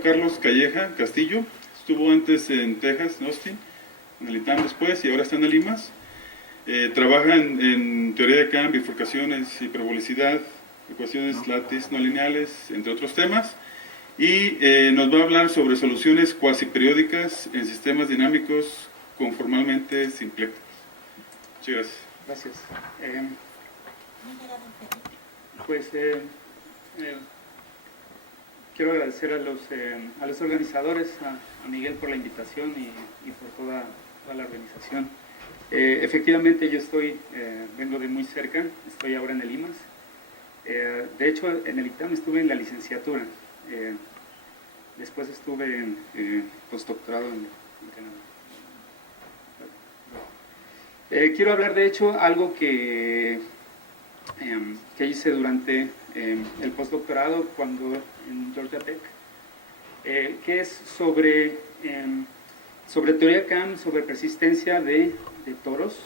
Carlos Calleja Castillo, estuvo antes en Texas, en Austin, en el ITAM después y ahora está en el IMAS. Trabaja en teoría de Kahn, bifurcaciones, hiperbolicidad, ecuaciones lattice no lineales, entre otros temas. Y nos va a hablar sobre soluciones cuasi periódicas en sistemas dinámicos conformalmente simplécticos. Muchas gracias. Gracias. Quiero agradecer a los organizadores, a Miguel por la invitación y por toda la organización. Efectivamente yo vengo de muy cerca, estoy ahora en el IMAS. De hecho en el ITAM estuve en la licenciatura, después estuve en postdoctorado en Canadá. Quiero hablar de hecho algo que hice durante el postdoctorado en Georgia Tech, que es sobre teoría Kahn, sobre persistencia de toros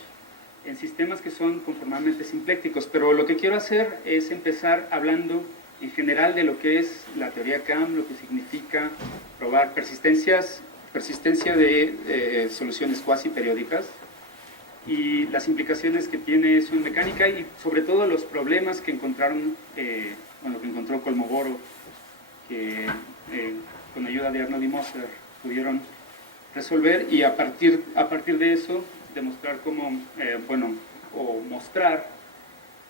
en sistemas que son conformalmente simplécticos. Pero lo que quiero hacer es empezar hablando en general de lo que es la teoría Kahn, lo que significa probar persistencia de soluciones cuasi periódicas y las implicaciones que tiene eso en mecánica y sobre todo los problemas que encontró Kolmogorov, que con ayuda de Arnold y Moser pudieron resolver, y a partir de eso demostrar mostrar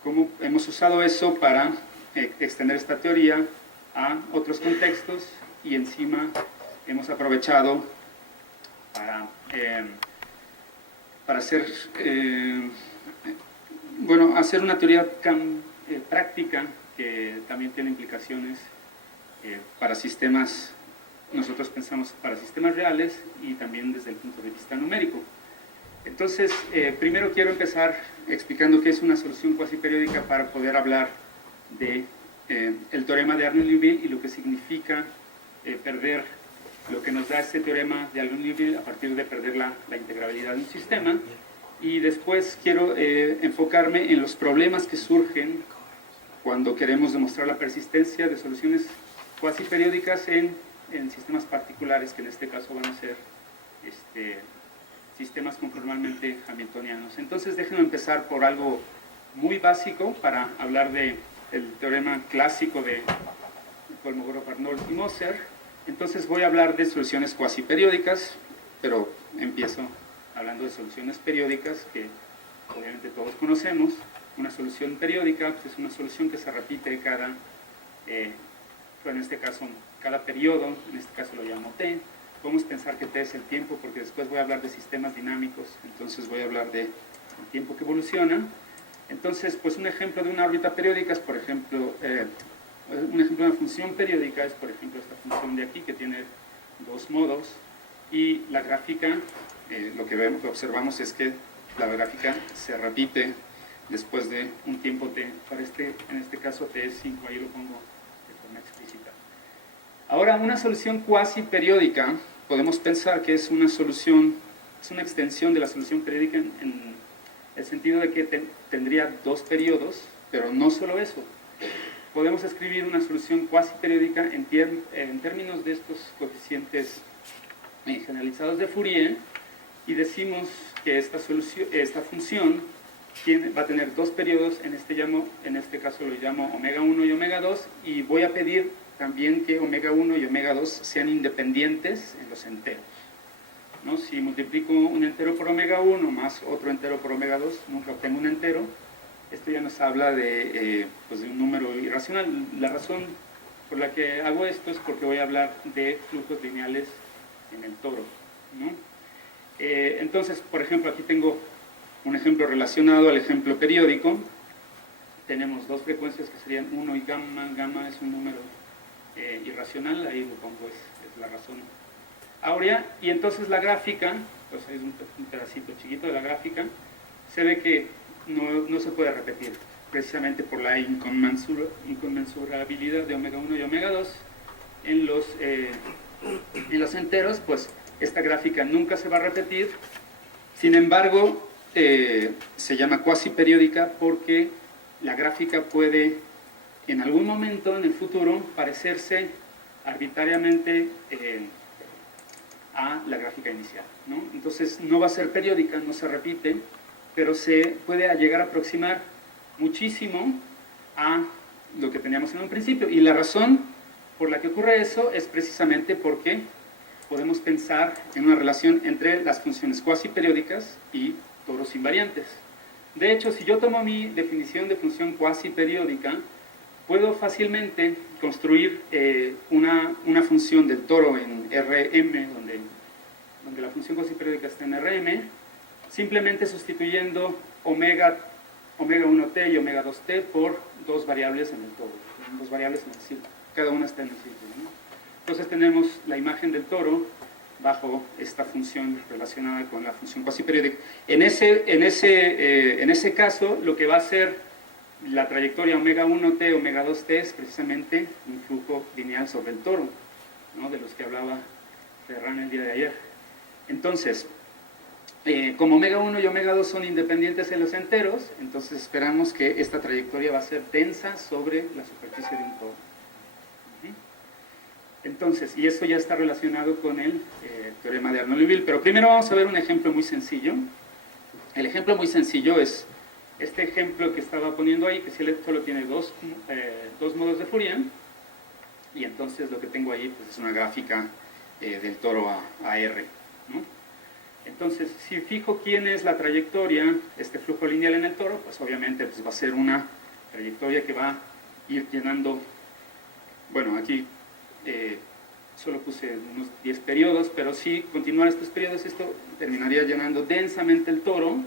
cómo hemos usado eso para extender esta teoría a otros contextos, y encima hemos aprovechado para hacer una teoría práctica que también tiene implicaciones para sistemas, nosotros pensamos para sistemas reales y también desde el punto de vista numérico. Entonces, primero quiero empezar explicando qué es una solución cuasi periódica para poder hablar de el teorema de Arnold-Liouville y lo que significa perder lo que nos da este teorema de Arnold-Liouville a partir de perder la integrabilidad de un sistema. Y después quiero enfocarme en los problemas que surgen cuando queremos demostrar la persistencia de soluciones cuasi periódicas en sistemas particulares, que en este caso van a ser sistemas conformalmente hamiltonianos. Entonces déjenme empezar por algo muy básico para hablar del teorema clásico de Kolmogorov, Arnold y Moser. Entonces voy a hablar de soluciones cuasi periódicas, pero empiezo hablando de soluciones periódicas que obviamente todos conocemos. Una solución periódica pues, es una solución que se repite en este caso cada periodo, en este caso lo llamo t. Podemos pensar que t es el tiempo porque después voy a hablar de sistemas dinámicos, entonces voy a hablar del tiempo que evoluciona. Entonces, pues un ejemplo de una órbita periódica es, por ejemplo, un ejemplo de una función periódica es, por ejemplo, esta función de aquí que tiene dos modos, y la gráfica, lo que observamos es que la gráfica se repite después de un tiempo t. En este caso t es 5, ahí lo pongo de forma explícita. Ahora, una solución cuasi periódica, podemos pensar que es una solución, es una extensión de la solución periódica en el sentido de que tendría dos periodos, pero no solo eso. Podemos escribir una solución cuasi periódica en términos de estos coeficientes generalizados de Fourier, y decimos que esta función va a tener dos periodos, en este caso lo llamo omega 1 y omega 2, y voy a pedir también que omega 1 y omega 2 sean independientes en los enteros, ¿no? Si multiplico un entero por omega 1 más otro entero por omega 2, nunca obtengo un entero. Esto ya nos habla de un número irracional. La razón por la que hago esto es porque voy a hablar de flujos lineales en el toro, ¿no? Entonces, por ejemplo, aquí tengo un ejemplo relacionado al ejemplo periódico. Tenemos dos frecuencias que serían 1 y gamma. Gamma es un número irracional, ahí lo pongo, es la razón áurea. Y entonces la gráfica, pues es un pedacito chiquito de la gráfica, se ve que no se puede repetir, precisamente por la inconmensurabilidad de omega 1 y omega 2 en los enteros. Pues esta gráfica nunca se va a repetir. Sin embargo, se llama cuasi periódica porque la gráfica puede en algún momento en el futuro parecerse arbitrariamente a la gráfica inicial, ¿no? Entonces no va a ser periódica, no se repite, pero se puede llegar a aproximar muchísimo a lo que teníamos en un principio. Y la razón por la que ocurre eso es precisamente porque podemos pensar en una relación entre las funciones cuasi periódicas y toros invariantes. De hecho, si yo tomo mi definición de función cuasi periódica, puedo fácilmente construir una función del toro en Rm, donde la función cuasi periódica está en Rm, simplemente sustituyendo omega 1t y omega 2t por dos variables en el toro, dos variables en el círculo, cada una está en el círculo, ¿no? Entonces tenemos la imagen del toro bajo esta función relacionada con la función cuasi periódica. En ese caso, lo que va a ser la trayectoria omega 1t, omega 2t es precisamente un flujo lineal sobre el toro, ¿no? De los que hablaba Ferran el día de ayer. Entonces, como omega 1 y omega 2 son independientes en los enteros, entonces esperamos que esta trayectoria va a ser densa sobre la superficie de un toro. Entonces, y esto ya está relacionado con el teorema de Arnold-Liouville, pero primero vamos a ver un ejemplo muy sencillo. El ejemplo muy sencillo es este ejemplo que estaba poniendo ahí, que solo tiene dos modos de Fourier, y entonces lo que tengo ahí pues, es una gráfica del toro a R, ¿no? Entonces, si fijo quién es la trayectoria, este flujo lineal en el toro, pues obviamente pues, va a ser una trayectoria que va a ir llenando, bueno, aquí solo puse unos 10 periodos, pero si continuara estos periodos, esto terminaría llenando densamente el toro,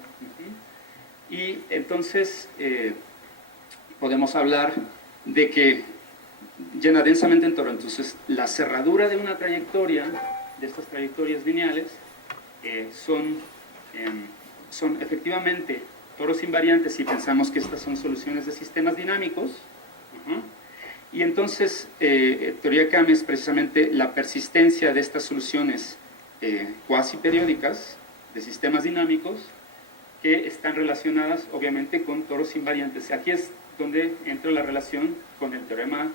y entonces podemos hablar de que llena densamente el toro. Entonces, la cerradura de una trayectoria, de estas trayectorias lineales, son efectivamente toros invariantes si pensamos que estas son soluciones de sistemas dinámicos. Y entonces, teoría Kamm es precisamente la persistencia de estas soluciones cuasi periódicas de sistemas dinámicos que están relacionadas obviamente con toros invariantes. Aquí es donde entra la relación con el teorema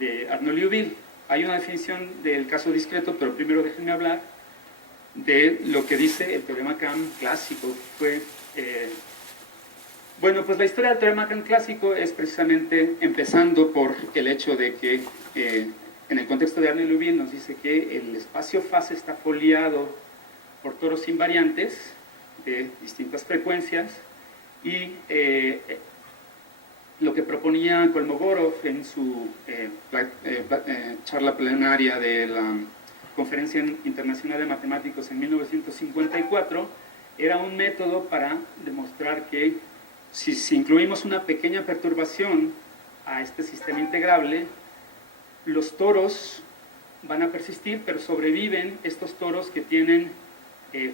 de Arnold-Liouville. Hay una definición del caso discreto, pero primero déjenme hablar de lo que dice el teorema Kamm clásico. Bueno, pues la historia del teorema Kamm clásico es precisamente empezando por el hecho de que en el contexto de Arnold-Liouville nos dice que el espacio-fase está foliado por toros invariantes de distintas frecuencias, y lo que proponía Kolmogorov en su charla plenaria de la Conferencia Internacional de Matemáticos en 1954 era un método para demostrar que si incluimos una pequeña perturbación a este sistema integrable, los toros van a persistir, pero sobreviven estos toros que tienen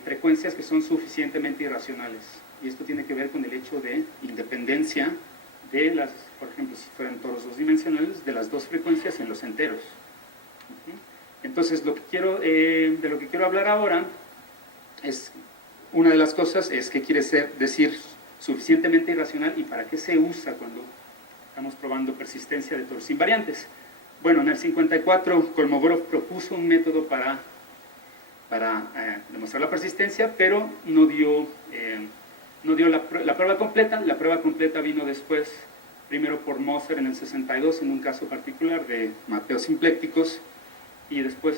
frecuencias que son suficientemente irracionales. Y esto tiene que ver con el hecho de independencia de las, por ejemplo, si fueran toros dos dimensionales, de las dos frecuencias en los enteros. Entonces, de lo que quiero hablar ahora es, una de las cosas es qué quiere decir suficientemente irracional y para qué se usa cuando estamos probando persistencia de toros invariantes. Bueno, en el 54 Kolmogorov propuso un método para demostrar la persistencia, pero no dio la prueba completa. La prueba completa vino después, primero por Moser en el 62, en un caso particular de mapeos simplécticos, y después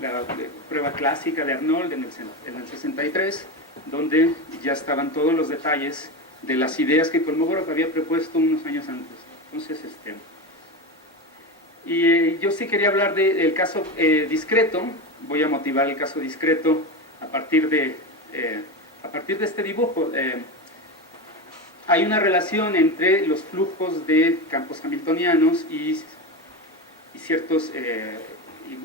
la prueba clásica de Arnold en el 63, donde ya estaban todos los detalles de las ideas que Kolmogorov había propuesto unos años antes. Entonces, yo sí quería hablar del caso discreto. Voy a motivar el caso discreto a partir de este dibujo. Hay una relación entre los flujos de campos hamiltonianos y ciertos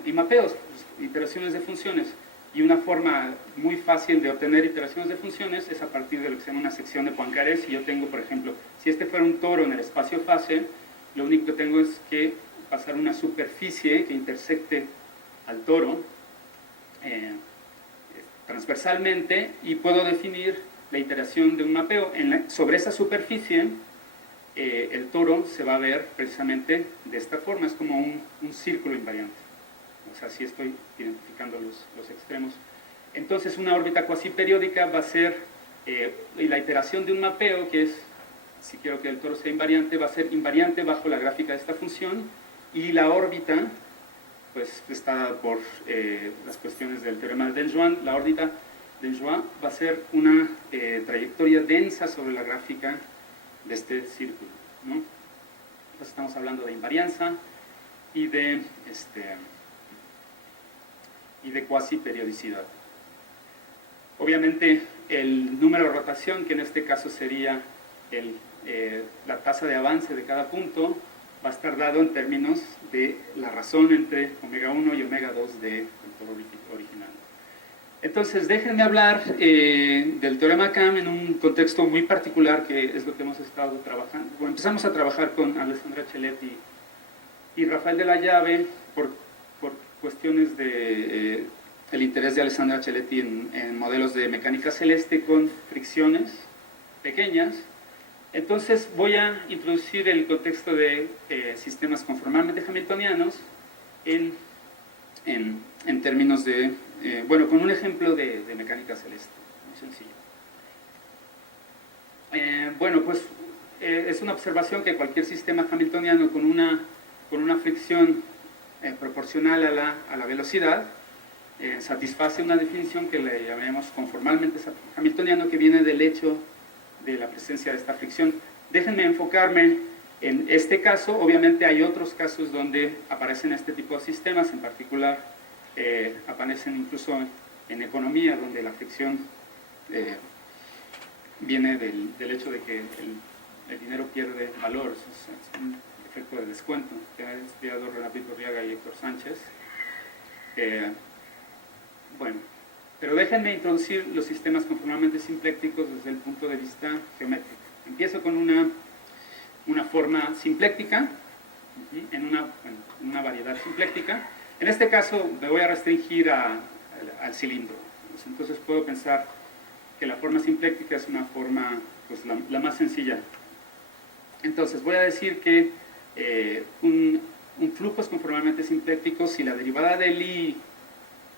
y mapeos, iteraciones de funciones. Y una forma muy fácil de obtener iteraciones de funciones es a partir de lo que se llama una sección de Poincaré. Si yo tengo, por ejemplo, si este fuera un toro en el espacio-fase, lo único que tengo es que pasar una superficie que intersecte al toro transversalmente, y puedo definir la iteración de un mapeo. Sobre esa superficie el toro se va a ver precisamente de esta forma, es como un círculo invariante. O sea, si estoy identificando los extremos. Entonces, una órbita cuasi periódica va a ser, y la iteración de un mapeo, que es, si quiero que el toro sea invariante, va a ser invariante bajo la gráfica de esta función, y la órbita, pues está por las cuestiones del teorema de Denjoin, la órbita de Denjoin va a ser una trayectoria densa sobre la gráfica de este círculo, ¿no? Entonces estamos hablando de invarianza y de cuasi periodicidad. Obviamente el número de rotación, que en este caso sería la tasa de avance de cada punto, va a estar dado en términos de la razón entre omega 1 y omega 2 del toro original. Entonces, déjenme hablar del teorema CAM en un contexto muy particular, que es lo que hemos estado trabajando. Bueno, empezamos a trabajar con Alessandra Celetti y Rafael de la Llave por cuestiones de el interés de Alessandra Celetti en modelos de mecánica celeste con fricciones pequeñas. Entonces voy a introducir el contexto de sistemas conformalmente hamiltonianos en términos de, bueno, con un ejemplo de mecánica celeste, muy sencillo. Bueno, pues es una observación que cualquier sistema hamiltoniano con una fricción proporcional a la velocidad satisface una definición que le llamamos conformalmente hamiltoniano, que viene del hecho de la presencia de esta fricción. Déjenme enfocarme en este caso. Obviamente hay otros casos donde aparecen este tipo de sistemas, en particular aparecen incluso en economía, donde la fricción viene del hecho de que el dinero pierde valor. Es un efecto de descuento que ha estudiado Renato Iturriaga y Héctor Sánchez. Bueno, pero déjenme introducir los sistemas conformalmente simplécticos desde el punto de vista geométrico. Empiezo con una forma simpléctica, en una variedad simpléctica. En este caso me voy a restringir al cilindro. Entonces puedo pensar que la forma simpléctica es una forma, pues, la más sencilla. Entonces voy a decir que un flujo es conformalmente simpléctico si la derivada del I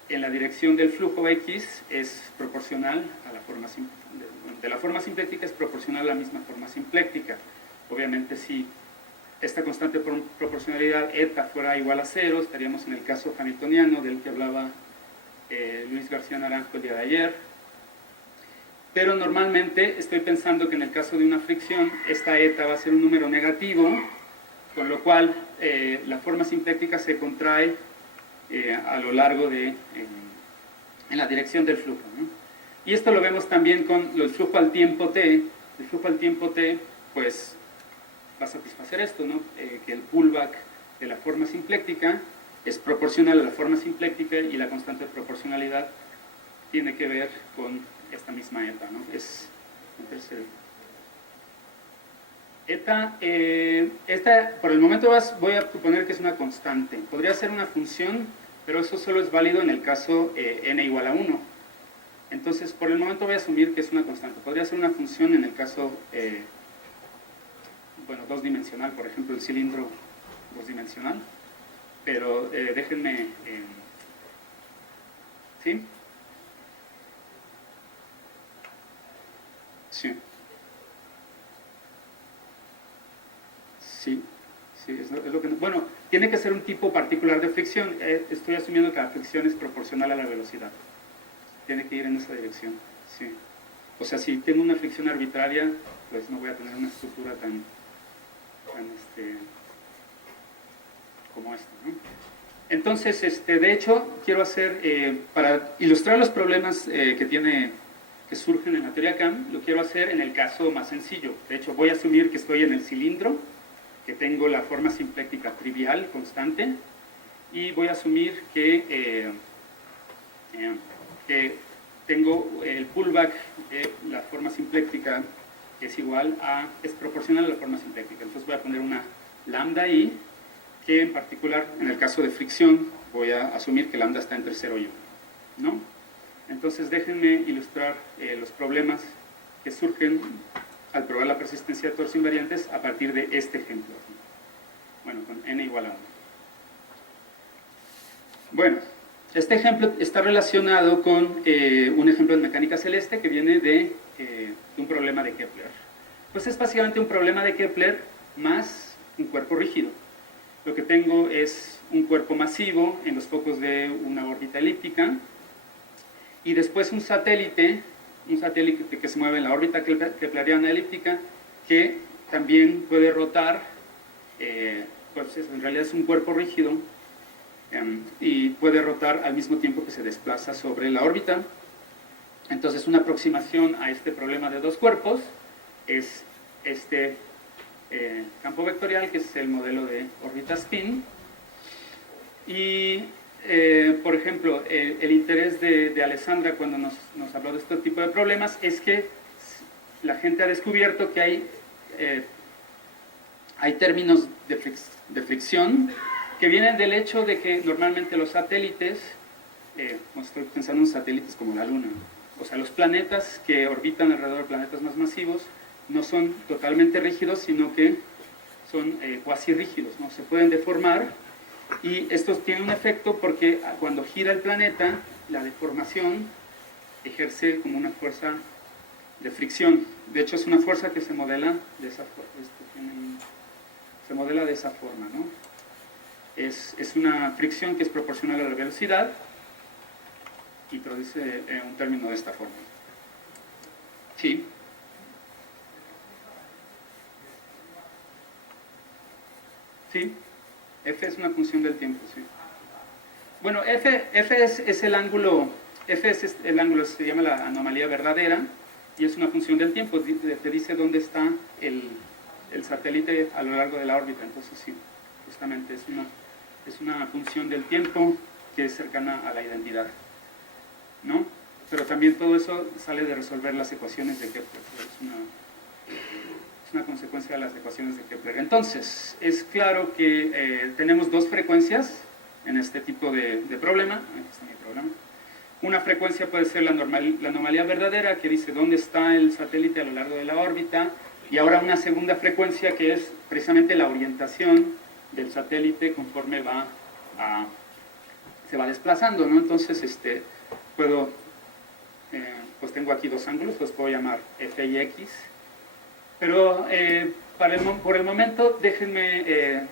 en la dirección del flujo X es proporcional a la forma de la forma simpléctica, es proporcional a la misma forma simpléctica. Obviamente, si esta constante proporcionalidad eta fuera igual a 0, estaríamos en el caso hamiltoniano del que hablaba Luis García Naranjo el día de ayer. Pero normalmente estoy pensando que en el caso de una fricción, esta eta va a ser un número negativo, con lo cual la forma simpléctica se contrae a lo largo en la dirección del flujo, ¿no? Y esto lo vemos también con el flujo al tiempo t. El flujo al tiempo t, pues, va a satisfacer esto, ¿no? Que el pullback de la forma simpléctica es proporcional a la forma simpléctica, y la constante de proporcionalidad tiene que ver con esta misma eta, ¿no? Es un tercer. Esta, por el momento voy a suponer que es una constante. Podría ser una función, pero eso solo es válido en el caso n igual a 1. Entonces, por el momento voy a asumir que es una constante. Podría ser una función en el caso, bueno, dos-dimensional, por ejemplo, el cilindro dos-dimensional. Pero déjenme... ¿sí? Sí. Sí, es lo que... Bueno, tiene que ser un tipo particular de fricción. Estoy asumiendo que la fricción es proporcional a la velocidad. Tiene que ir en esa dirección, sí. O sea, si tengo una fricción arbitraria, pues no voy a tener una estructura tan como esta, ¿no? Entonces, de hecho, quiero hacer, para ilustrar los problemas que surgen en la teoría CAM, lo quiero hacer en el caso más sencillo. De hecho, voy a asumir que estoy en el cilindro, que tengo la forma simpléctica trivial, constante, y voy a asumir que tengo el pullback de la forma simpléctica que es proporcional a la forma simpléctica. Entonces voy a poner una lambda i, que en particular, en el caso de fricción, voy a asumir que lambda está entre 0 y 1, ¿no? Entonces déjenme ilustrar los problemas que surgen al probar la persistencia de torsos invariantes a partir de este ejemplo. Bueno, con n igual a 1. Bueno, este ejemplo está relacionado con un ejemplo de mecánica celeste que viene de un problema de Kepler. Pues es básicamente un problema de Kepler más un cuerpo rígido. Lo que tengo es un cuerpo masivo en los focos de una órbita elíptica y después un satélite que se mueve en la órbita kepleriana elíptica que también puede rotar, pues en realidad es un cuerpo rígido y puede rotar al mismo tiempo que se desplaza sobre la órbita. Entonces una aproximación a este problema de dos cuerpos es este campo vectorial, que es el modelo de órbita spin. Y por ejemplo, el interés de Alessandra cuando nos habló de este tipo de problemas es que la gente ha descubierto que hay términos de fricción que vienen del hecho de que normalmente los satélites, estoy pensando en satélites como la Luna, o sea, los planetas que orbitan alrededor de planetas más masivos no son totalmente rígidos, sino que son cuasi rígidos, ¿no? Se pueden deformar, y esto tiene un efecto porque cuando gira el planeta, la deformación ejerce como una fuerza de fricción. De hecho, es una fuerza que se modela de esa forma, ¿no? Es una fricción que es proporcional a la velocidad y produce un término de esta forma. Sí. Sí. F es una función del tiempo, sí. Bueno, F es el ángulo, se llama la anomalía verdadera, y es una función del tiempo, te dice dónde está el satélite a lo largo de la órbita. Entonces sí, justamente es una función del tiempo que es cercana a la identidad, ¿no? Pero también todo eso sale de resolver las ecuaciones de Kepler, es una consecuencia de las ecuaciones de Kepler. Entonces, es claro que tenemos dos frecuencias en este tipo de problema. Aquí está mi problema. Una frecuencia puede ser la anomalía verdadera, que dice dónde está el satélite a lo largo de la órbita, y ahora una segunda frecuencia que es precisamente la orientación del satélite conforme se va desplazando, ¿no? Entonces, pues tengo aquí dos ángulos, los puedo llamar F y X, pero por el momento déjenme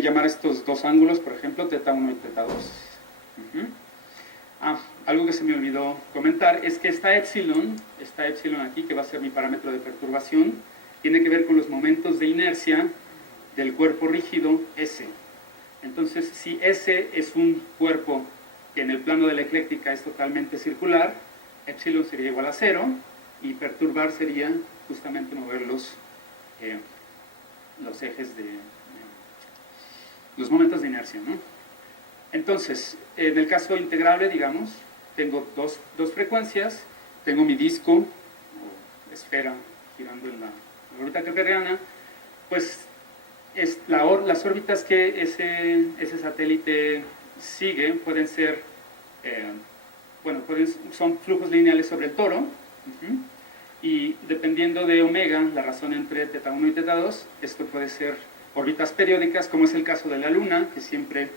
llamar estos dos ángulos, por ejemplo, θ1 y θ2. Algo que se me olvidó comentar es que esta epsilon aquí, que va a ser mi parámetro de perturbación, tiene que ver con los momentos de inercia del cuerpo rígido S. Entonces, si S es un cuerpo que en el plano de la ecléctica es totalmente circular, epsilon sería igual a 0, y perturbar sería justamente mover los ejes los momentos de inercia, ¿no? Entonces, en el caso integrable, digamos, tengo dos frecuencias, tengo mi disco, o esfera, girando en la órbita kepleriana, pues las órbitas que ese satélite sigue pueden ser, son flujos lineales sobre el toro, y dependiendo de omega, la razón entre θ1 y θ2, esto puede ser órbitas periódicas, como es el caso de la Luna, que siempre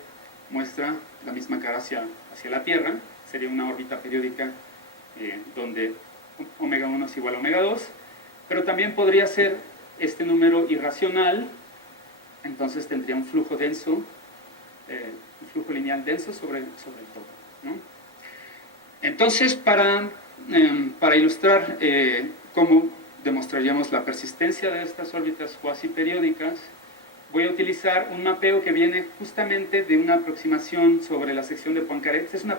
muestra la misma cara hacia la Tierra. Sería una órbita periódica donde omega 1 es igual a omega 2, pero también podría ser este número irracional. Entonces tendría un flujo denso, un flujo lineal denso sobre el todo, ¿no? Entonces, para ilustrar cómo demostraríamos la persistencia de estas órbitas cuasi periódicas, voy a utilizar un mapeo que viene justamente de una aproximación sobre la sección de Poincaré. Esta es una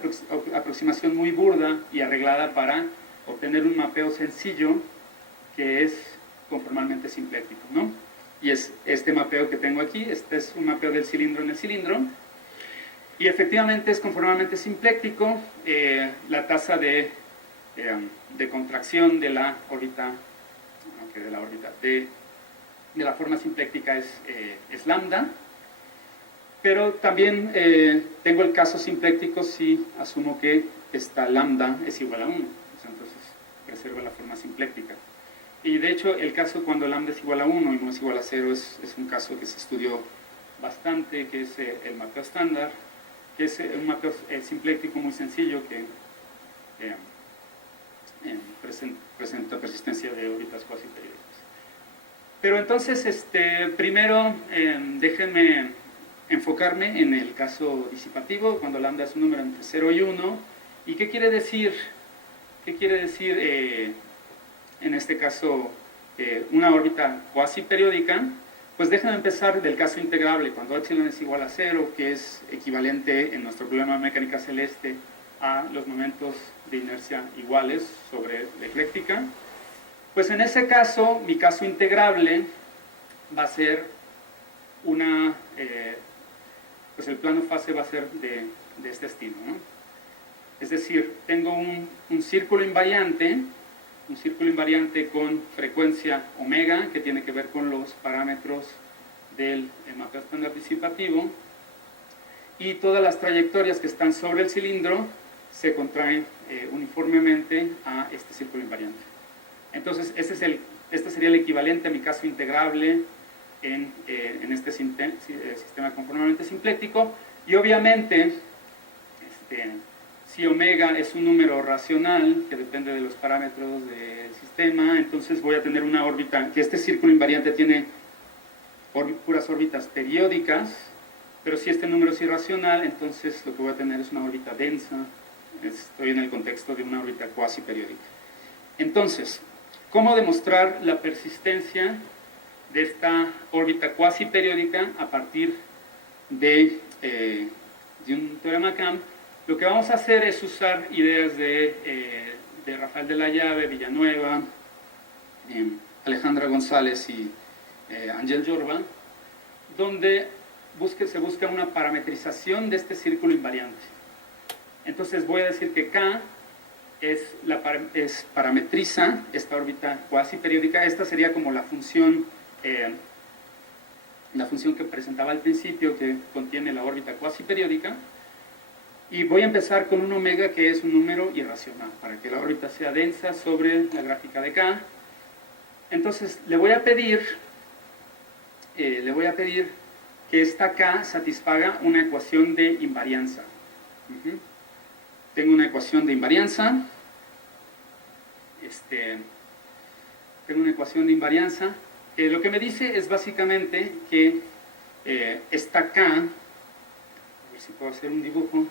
aproximación muy burda y arreglada para obtener un mapeo sencillo que es conformalmente simpléctico, ¿no? Y es este mapeo que tengo aquí. Este es un mapeo del cilindro en el cilindro, y efectivamente es conformalmente simpléctico. La tasa de contracción de la órbita, de la forma simpléctica es lambda, pero también tengo el caso simpléctico si asumo que esta lambda es igual a 1, entonces preservo la forma simpléctica. Y de hecho, el caso cuando lambda es igual a 1 y no es igual a 0 es un caso que se estudió bastante, que es el mapeo estándar, que es un mapeo simpléctico muy sencillo que presenta persistencia de órbitas cuasi periódicas. Pero entonces, primero déjenme enfocarme en el caso disipativo, cuando lambda es un número entre 0 y 1. ¿Y qué quiere decir? ¿Qué quiere decir en este caso una órbita cuasi periódica? Pues déjenme empezar del caso integrable, cuando epsilon es igual a 0, que es equivalente en nuestro problema de mecánica celeste a los momentos de inercia iguales sobre la ecléctica. Pues en ese caso, mi caso integrable va a ser pues el plano fase va a ser de este estilo, ¿no? Es decir, tengo un círculo invariante con frecuencia omega, que tiene que ver con los parámetros del mapeo estándar disipativo, y todas las trayectorias que están sobre el cilindro se contraen uniformemente a este círculo invariante. Entonces, este sería el equivalente a mi caso integrable en este sistema conformemente simpléctico, y obviamente, si omega es un número racional que depende de los parámetros del sistema, entonces voy a tener una órbita, que este círculo invariante tiene puras órbitas periódicas, pero si este número es irracional, entonces lo que voy a tener es una órbita densa. Estoy en el contexto de una órbita cuasi periódica. Entonces, ¿cómo demostrar la persistencia de esta órbita cuasi periódica a partir de un teorema Camp? Lo que vamos a hacer es usar ideas de Rafael de la Llave, Villanueva, Alejandra González y Ángel Jorba, donde se busca una parametrización de este círculo invariante. Entonces voy a decir que K parametriza esta órbita cuasi periódica. Esta sería como la función que presentaba al principio, que contiene la órbita cuasi periódica. Y voy a empezar con un omega que es un número irracional, para que la órbita sea densa sobre la gráfica de K. Entonces le voy a pedir que esta K satisfaga una ecuación de invarianza. Tengo una ecuación de invarianza. Que lo que me dice es básicamente que esta K, a ver si puedo hacer un dibujo.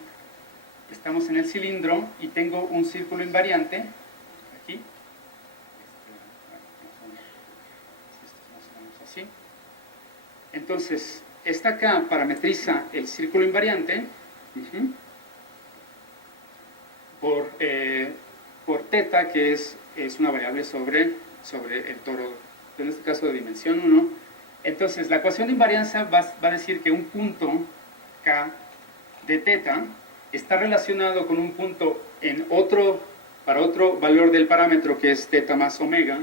Estamos en el cilindro y tengo un círculo invariante aquí. Así. Entonces, esta K parametriza el círculo invariante por θ, que es una variable sobre el toro, en este caso de dimensión 1. Entonces, la ecuación de invarianza va a decir que un punto K de θ está relacionado con un punto para otro valor del parámetro, que es θ más omega.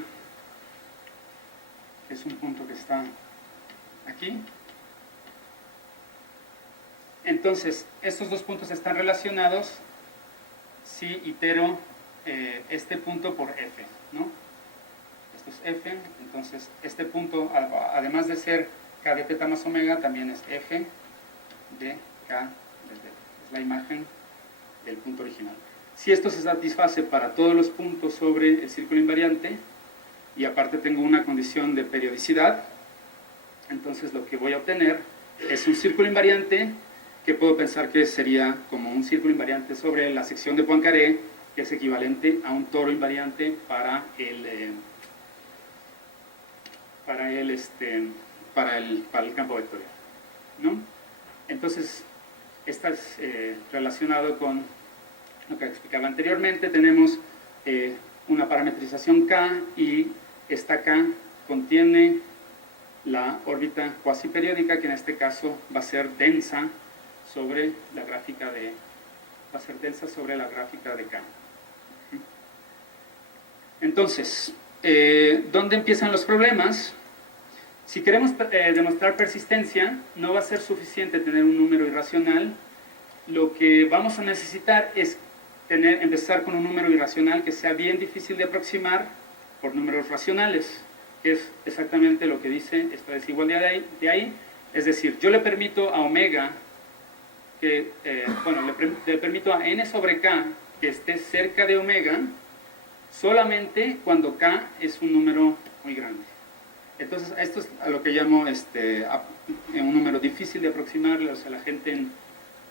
Es un punto que está aquí. Entonces, estos dos puntos están relacionados si itero este punto por f, ¿no? Esto es f, entonces este punto, además de ser k de θ más omega, también es f de k de θ. Es la imagen del punto original. Si esto se satisface para todos los puntos sobre el círculo invariante, y aparte tengo una condición de periodicidad, entonces lo que voy a obtener es un círculo invariante que puedo pensar que sería como un círculo invariante sobre la sección de Poincaré, que es equivalente a un toro invariante para el campo vectorial, ¿no? Entonces, está relacionado con lo que explicaba anteriormente. Tenemos una parametrización K, y esta K contiene la órbita cuasi periódica, que en este caso va a ser densa sobre la gráfica de K. Entonces, ¿dónde empiezan los problemas? Si queremos demostrar persistencia, no va a ser suficiente tener un número irracional. Lo que vamos a necesitar es empezar con un número irracional que sea bien difícil de aproximar, por números racionales, que es exactamente lo que dice esta desigualdad de ahí. Es decir, yo le permito a omega, le permito a n sobre k que esté cerca de omega solamente cuando k es un número muy grande. Entonces, esto es a lo que llamo un número difícil de aproximar. O sea, la gente en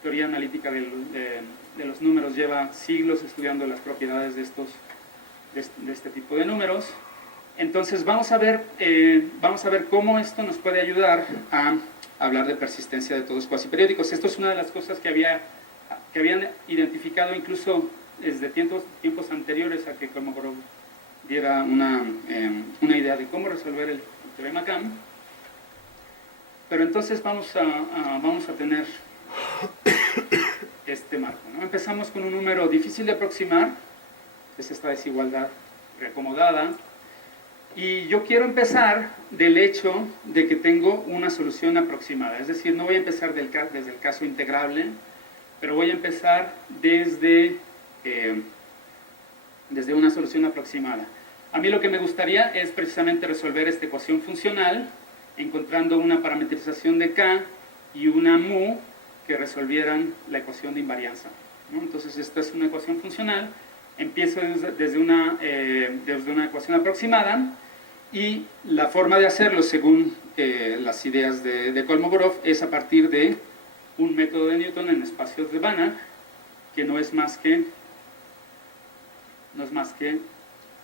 teoría analítica de los números lleva siglos estudiando las propiedades de este tipo de números. Entonces, vamos a ver cómo esto nos puede ayudar a hablar de persistencia de todos cuasiperiódicos. Esto es una de las cosas que habían identificado incluso desde tiempos anteriores a que Kolmogorov diera una idea de cómo resolver el teorema Kamm. Pero entonces vamos a tener este marco, ¿no? Empezamos con un número difícil de aproximar, es esta desigualdad reacomodada, y yo quiero empezar del hecho de que tengo una solución aproximada, es decir, no voy a empezar desde el caso integrable, pero voy a empezar desde una solución aproximada. A mí lo que me gustaría es precisamente resolver esta ecuación funcional, encontrando una parametrización de K y una mu que resolvieran la ecuación de invarianza, ¿no? Entonces esta es una ecuación funcional, empiezo desde una ecuación aproximada, y la forma de hacerlo según las ideas de Kolmogorov es a partir de un método de Newton en espacios de Banach, que no es más que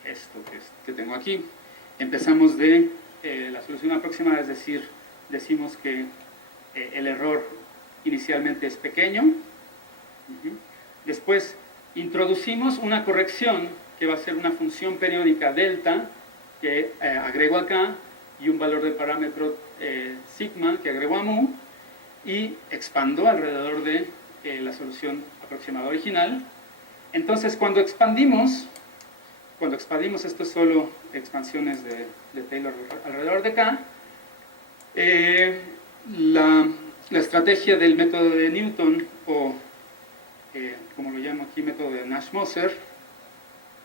esto que tengo aquí. Empezamos de la solución aproximada, es decir, decimos que el error inicialmente es pequeño. Después introducimos una corrección que va a ser una función periódica delta que agrego acá, y un valor de parámetro sigma que agrego a mu, y expando alrededor de la solución aproximada original. Entonces cuando expandimos, esto es solo expansiones de Taylor alrededor de K, la estrategia del método de Newton, o como lo llamo aquí, método de Nash-Moser,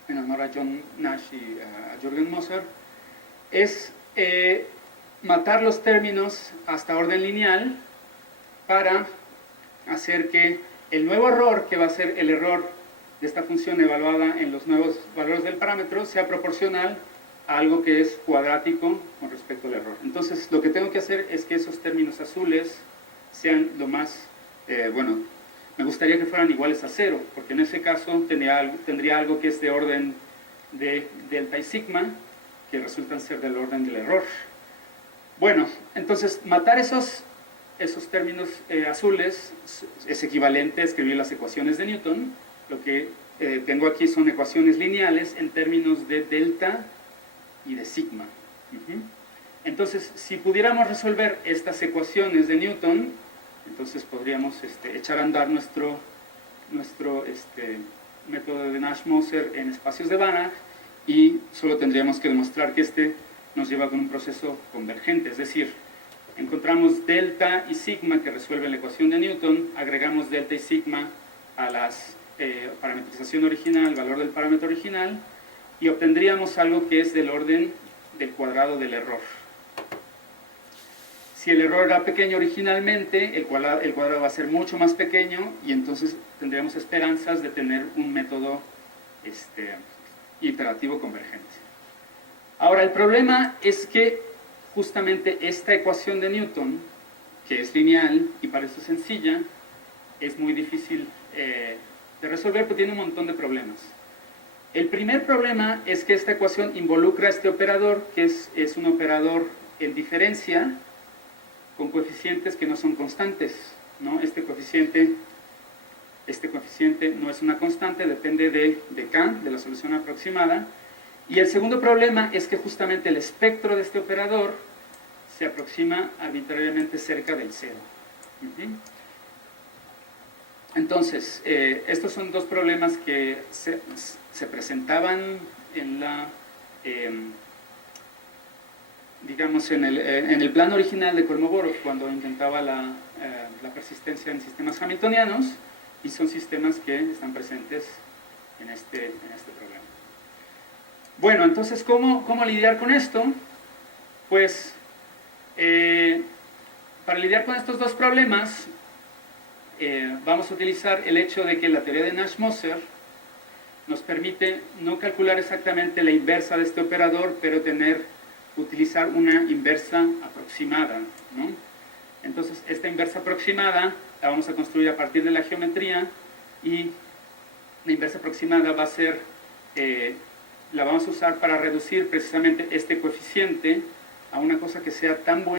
en honor a John Nash y a Jürgen Moser, es matar los términos hasta orden lineal para hacer que el nuevo error, que va a ser el error de esta función evaluada en los nuevos valores del parámetro, sea proporcional a algo que es cuadrático con respecto al error. Entonces, lo que tengo que hacer es que esos términos azules sean lo más, me gustaría que fueran iguales a 0, porque en ese caso tendría algo que es de orden de delta y sigma, que resultan ser del orden del error. Bueno, entonces matar esos términos azules es equivalente a escribir las ecuaciones de Newton. Lo que tengo aquí son ecuaciones lineales en términos de delta y de sigma. Entonces, si pudiéramos resolver estas ecuaciones de Newton, entonces podríamos echar a andar nuestro método de Nash-Moser en espacios de Banach, y solo tendríamos que demostrar que nos lleva con un proceso convergente, es decir, encontramos delta y sigma que resuelven la ecuación de Newton, agregamos delta y sigma a la parametrización original, el valor del parámetro original, y obtendríamos algo que es del orden del cuadrado del error. Si el error era pequeño originalmente, el cuadrado va a ser mucho más pequeño, y entonces tendríamos esperanzas de tener un método iterativo convergente. Ahora, el problema es que justamente esta ecuación de Newton, que es lineal y parece sencilla, es muy difícil de resolver, porque tiene un montón de problemas. El primer problema es que esta ecuación involucra este operador, que es un operador en diferencia, con coeficientes que no son constantes, ¿no? Este coeficiente no es una constante, depende de K, de la solución aproximada. Y el segundo problema es que justamente el espectro de este operador se aproxima arbitrariamente cerca del 0. Entonces, estos son dos problemas que se presentaban en el plan original de Kolmogorov, cuando intentaba la persistencia en sistemas hamiltonianos, y son sistemas que están presentes en este problema. Bueno, entonces, ¿cómo lidiar con esto? Pues, para lidiar con estos dos problemas, vamos a utilizar el hecho de que la teoría de Nash-Moser nos permite no calcular exactamente la inversa de este operador, pero utilizar una inversa aproximada, ¿no? Entonces, esta inversa aproximada la vamos a construir a partir de la geometría, y la inversa aproximada va a ser, la vamos a usar para reducir precisamente este coeficiente a una cosa que sea tan buena